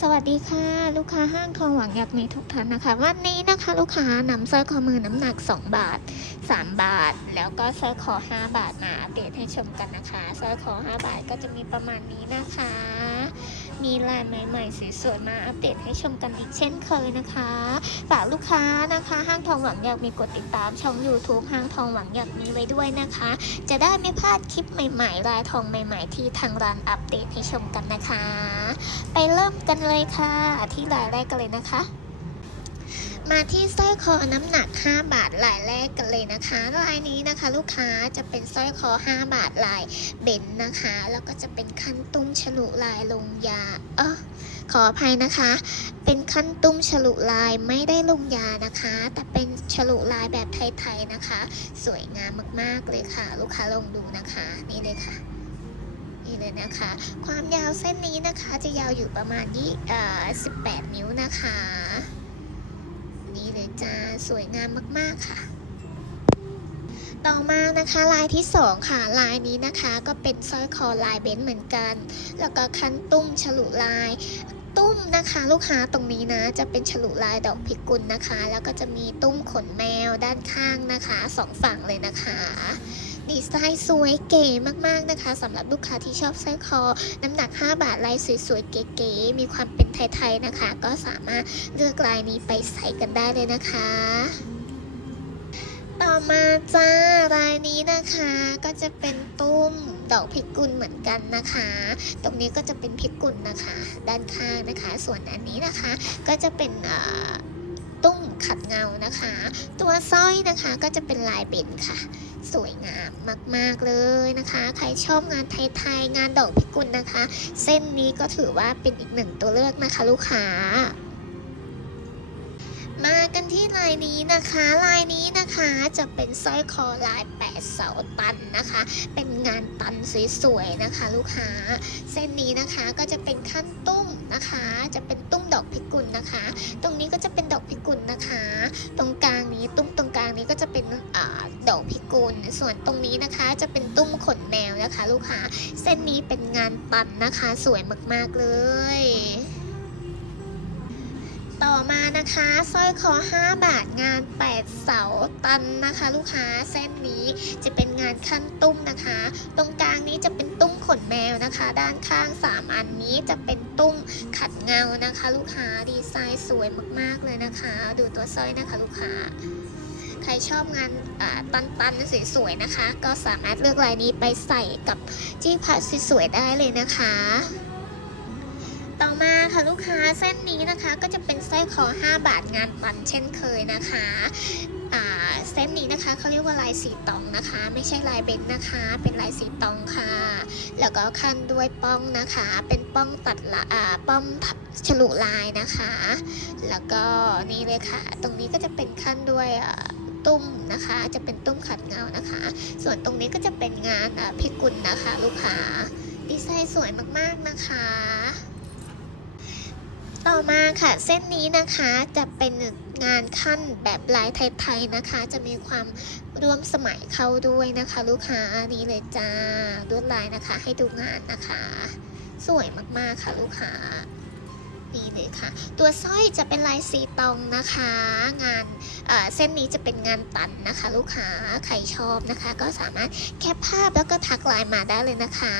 สวัสดีค่ะ ลูกค้าห้างทองหวังอยากมีทุกท่านนะคะ วันนี้นะคะลูกค้านำสร้อยคอมือน้ำหนัก 2 บาท 3 บาท แล้วก็สร้อยคอ5 บาทมาอัปเดตให้ชมกันนะคะสร้อยคอ5 บาทก็จะมีประมาณนี้นะคะ มีลายใหม่ๆสวยๆมาอัปเดตให้ชมกันอีกเช่นเคยนะคะฝากลูกค้านะคะ ห้างทองหวังอยากมีกดติดตามช่อง YouTube ห้างทองหวังอยากมีไว้ด้วยนะคะ จะได้ไม่พลาดคลิปใหม่ๆลายทองใหม่ๆ ที่ทางร้านอัปเดตให้ชมกันนะคะ ไปเริ่มกันเลยค่ะ ที่ลายแรกกันเลยนะคะ มาที่สร้อยคอน้ำหนัก 5 บาทลายแรกกันเลยนะคะลายนี้นะคะ ลูกค้าจะเป็นสร้อยคอ 5 บาทลายเบนนะคะ แล้วก็จะเป็นขั้นตุ้มฉลุลายลงยาเออขออภัยนะคะ เป็นขั้นตุ้มฉลุลายไม่ได้ลงยานะคะ แต่เป็นฉลุลายแบบไทยๆนะคะ สวยงามมากๆเลยค่ะ ลูกค้าลองดูนะคะ นี่เลยค่ะนี่เลยนะคะ ความยาวเส้นนี้นะคะจะยาวอยู่ประมาณยี่เอ่อ18นิ้วนะคะ สวยงามมาก ๆ ค่ะ ต่อมานะคะลายที่ 2 ค่ะ ลายนี้นะคะก็เป็นสร้อยคอลายเบนซ์เหมือนกัน แล้วก็คันตุ้มฉลุลาย ตุ้มนะคะลูกค้าตรงนี้นะ จะเป็นฉลุลายดอกพิกุลนะคะ แล้วก็จะมีตุ้มขนแมวด้านข้างนะคะสองฝั่งเลยนะคะ ดีไซน์สวยเก๋มากๆนะคะสำหรับลูกค้าที่ชอบสร้อยคอ น้ำหนัก 5 บาทลายสวยๆเก๋ๆมีความเป็นไทยๆนะคะ ก็สามารถเลือกลายนี้ไปใส่กันได้เลยนะคะ ต่อมาจ้าลายนี้นะคะก็จะเป็นตุ้มดอกพิกุลเหมือนกันนะคะ ตรงนี้ก็จะเป็นพิกุลนะคะ ด้านข้างนะคะ ส่วนอันนี้นะคะก็จะเป็นเอ่อ ตุ้มขัดเงานะคะ ตัวสร้อยนะคะก็จะเป็นลายเบนค่ะ สวยงามมากๆเลยนะคะ ใครชอบงานไทยๆงานดอกพิกุลนะคะ เส้นนี้ก็ถือว่าเป็นอีกหนึ่งตัวเลือกนะคะลูกค้ามากันที่ลายนี้นะคะ ลายนี้นะคะจะเป็นสร้อยคอลายแปดเสาตันนะคะ เป็นงานตันสวยๆนะคะ ลูกค้า เส้นนี้นะคะก็จะเป็นขั้นตุ้มนะคะ จะเป็นตุ้มดอกพิกุลนะคะ วนตรงนี้นะคะ จะเป็นตุ้มขนแมวนะคะ ลูกค้าเส้นนี้เป็นงานตันนะคะ สวยมากๆเลย ต่อมานะคะสร้อยคอ 5 บาทงาน 8 เสาตันนะคะ ลูกค้าเส้นนี้จะเป็นงานขั้นตุ้มนะคะ ตรงกลางนี้จะเป็นตุ้มขนแมวนะคะ ด้านข้าง 3 อันนี้จะเป็นตุ้มขัดเงานะคะ ลูกค้าดีไซน์สวยมากๆเลยนะคะ ดูตัวสร้อยนะคะ ลูกค้า รชอบงานตันๆสวยๆนะคะ ก็สามารถเลือกลายนี้ไปใส่กับจี้พัดสวยๆได้เลยนะคะ ต่อมาค่ะลูกค้าเส้นนี้นะคะก็จะเป็นสร้อยคอ5 บาทงานปันเช่นเคยนะคะเส้นนี้นะคะเขาเรียกว่าลายสีตองนะคะ ไม่ใช่ลายเบนนะคะ เป็นลายสีตองค่ะ แล้วก็คันด้วยป้องนะคะ เป็นป้องตัดละอ่าป้อมฉลุลายนะคะ แล้วก็นี่เลยค่ะ ตรงนี้ก็จะเป็นขั้นด้วยอ่า ตุ้มนะคะ จะเป็นตุ้มขัดเงานะคะ ส่วนตรงนี้ก็จะเป็นงานพิกุลนะคะ ลูกค้าดีไซน์สวยมากๆนะคะ ต่อมาค่ะเส้นนี้นะคะจะเป็นงานขั้นแบบลายไทยๆนะคะ จะมีความร่วมสมัยเข้าด้วยนะคะ ลูกค้านี่เลยจ้าลวดลายนะคะ ให้ดูงานนะคะ สวยมากๆค่ะลูกค้า นี่เลยค่ะ ตัวสร้อยจะเป็นลายสีตองนะคะ งานเเส้นนี้จะเป็นงานตันนะคะ ลูกค้าใครชอบนะคะ ก็สามารถแคปภาพแล้วก็ทักไลน์มาได้เลยนะคะ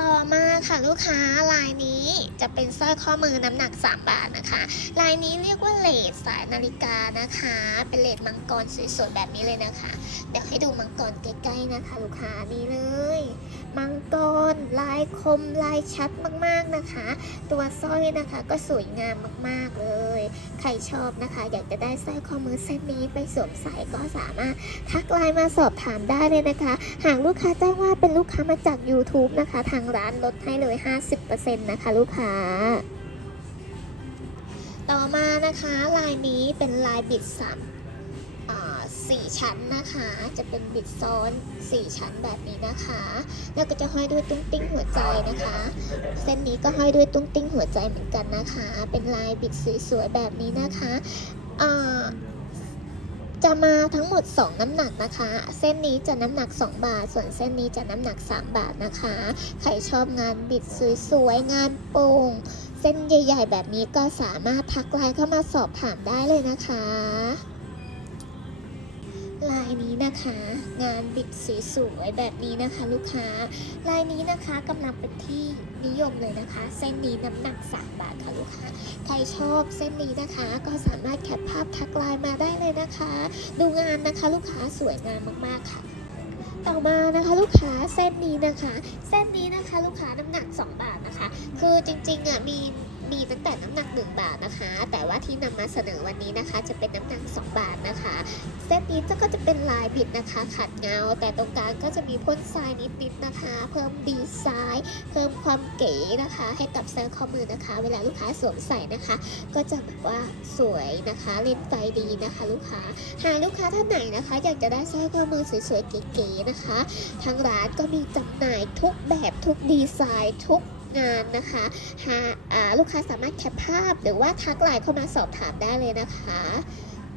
ต่อมาค่ะลูกค้าลายนี้จะเป็นสร้อยข้อมือน้ำหนัก 3 บาทนะคะ ลายนี้เรียกว่าเลดสายนาฬิกานะคะ เป็นเลดมังกรสวยๆแบบนี้เลยนะคะ เดี๋ยวให้ดูมังกรใกล้ๆนะคะ ลูกค้านี่เลย มังกรลายคมลายชัดมากๆนะคะ ตัวสร้อยนะคะก็สวยงามมากๆเลย ใครชอบนะคะ อยากจะได้สร้อยข้อมือเส้นนี้ไปสวมใส่ก็สามารถทักไลน์มาสอบถามได้เลยนะคะ หากลูกค้าแจ้งว่าเป็นลูกค้ามาจาก YouTube นะคะ ทางร้านลดให้เลย 50%นะคะ ลูกค้าต่อมานะคะลายนี้เป็นลายบิดสาม 4 ชั้นนะคะ จะเป็นบิดซ้อน 4 ชั้นแบบนี้นะคะ แล้วก็จะห้อยด้วยตุ้งติ้งหัวใจนะคะ เส้นนี้ก็ห้อยด้วยตุ้งติ้งหัวใจเหมือนกันนะคะ เป็นลายบิดสวยๆแบบนี้นะคะจะมาทั้งหมด 2 น้ำหนักนะคะ เส้นนี้จะน้ำหนัก 2 บาท ส่วนเส้นนี้จะน้ำหนัก 3 บาทนะคะ ใครชอบงานบิดสวยๆ งานโป่งเส้นใหญ่ ๆ แบบนี้ก็สามารถทักไลน์เข้ามาสอบถามได้เลยนะคะ ลายนี้นะคะ งานบิดสวยๆแบบนี้นะคะ ลูกค้า ลายนี้นะคะกำลังเป็นที่นิยมเลยนะคะ เส้นนี้น้ำหนัก 3 บาทค่ะลูกค้า ใครชอบเส้นนี้นะคะ ก็สามารถแคปภาพทักไลน์มาได้เลยนะคะ ดูงานนะคะ ลูกค้าสวยงามมากๆค่ะต่อมานะคะลูกค้าเส้นนี้นะคะ เส้นนี้นะคะลูกค้าน้ำหนัก 2 บาทนะคะ คือจริงๆอะมีมีตั้งแต่น้ำหนัก 1 บาทนะคะ แต่ว่าที่นำมาเสนอวันนี้นะคะ จะเป็นน้ำหนัก 2 บาทนะคะ เส้นนี้ก็จะเป็นลายบิดนะคะ ขัดเงา แต่ตรงกลางก็จะมีพ่นทรายนิดๆนะคะ เพิ่มดีไซน์เพิ่มความเก๋นะคะ ให้กับเสื้อข้อมือนะคะ เวลาลูกค้าสวมใส่นะคะ ก็จะแบบว่าสวยนะคะเล่นไฟดีนะคะ ลูกค้าหากลูกค้าท่านไหนนะคะ อยากจะได้สร้อยข้อมือสวยๆเก๋ๆนะคะ ทางร้านก็มีจำหน่ายทุกแบบทุกดีไซน์ทุกงานนะคะหาลูกค้าสามารถแคปภาพหรือว่าทักไลน์เข้ามาสอบถามได้เลยนะคะ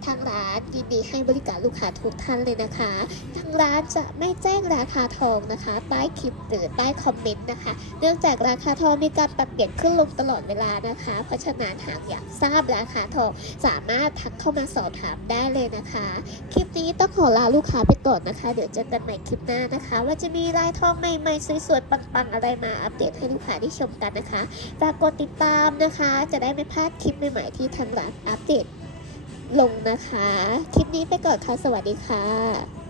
ทางร้านยินดีให้บริการลูกค้าทุกท่านเลยนะคะ ทางร้านจะไม่แจ้งราคาทองนะคะใต้คลิปหรือใต้คอมเมนต์นะคะ เนื่องจากราคาทองมีการปรับเปลี่ยนขึ้นลงตลอดเวลานะคะ เพราะฉะนั้นหากอยากทราบราคาทองสามารถทักเข้ามาสอบถามได้เลยนะคะ คลิปนี้ต้องขอลาลูกค้าไปก่อนนะคะ เดี๋ยวเจอกันใหม่คลิปหน้านะคะ ว่าจะมีลายทองใหม่ๆสวยๆปังๆอะไรมาอัปเดตให้ลูกค้าได้ชมกันนะคะฝากกดติดตามนะคะ จะได้ไม่พลาดคลิปใหม่ๆที่ทางร้านอัปเดต ลงนะคะ คลิปนี้ไปก่อนค่ะ สวัสดีค่ะ